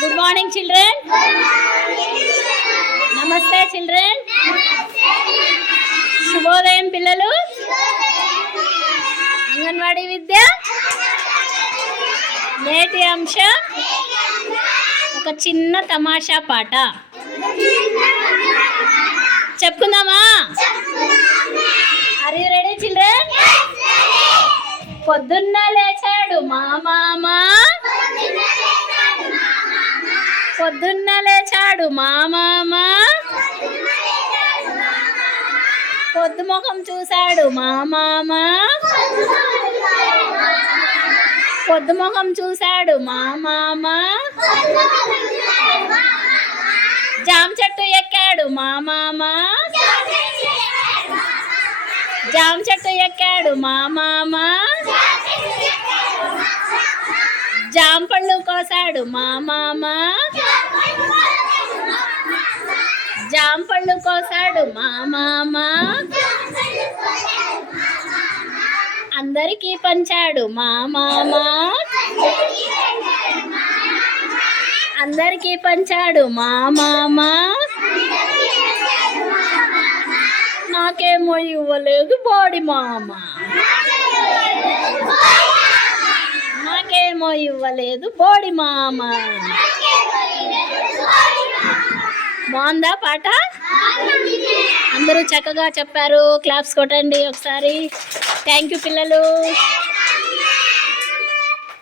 Good morning children. నమస్తే children. శుభోదయం పిల్లలు. అంగన్వాడీ విద్య నేటి అంశం ఒక చిన్న తమాషా పాట చెప్పుకుందామా? Are you ready children? పొద్దున్న లేచాడు మా మామ, పొద్దున్న లేచాడు మా మామ, పొద్దు ముఖం చూశాడు మా మామ, పొద్దు ముఖం చూశాడు మా మామ, జామ చెట్టు ఎక్కాడు మా మామ, జామ చెట్టు ఎక్కాడు మా మామ, జామ పళ్ళు కోసాడు మా మామ, జామ పళ్ళు కోసాడు మా మామ, అందరికీ పంచాడు మా మామ, అందరికీ పంచాడు మా మామ, నాకేమో ఇవ్వలేదు బోడి మామ, నాకేమో ఇవ్వలేదు బోడి మామ. బాగుందా పాట? అందరూ చక్కగా చెప్పారు. క్లాప్స్ కొట్టండి ఒకసారి. థ్యాంక్ యూ పిల్లలు.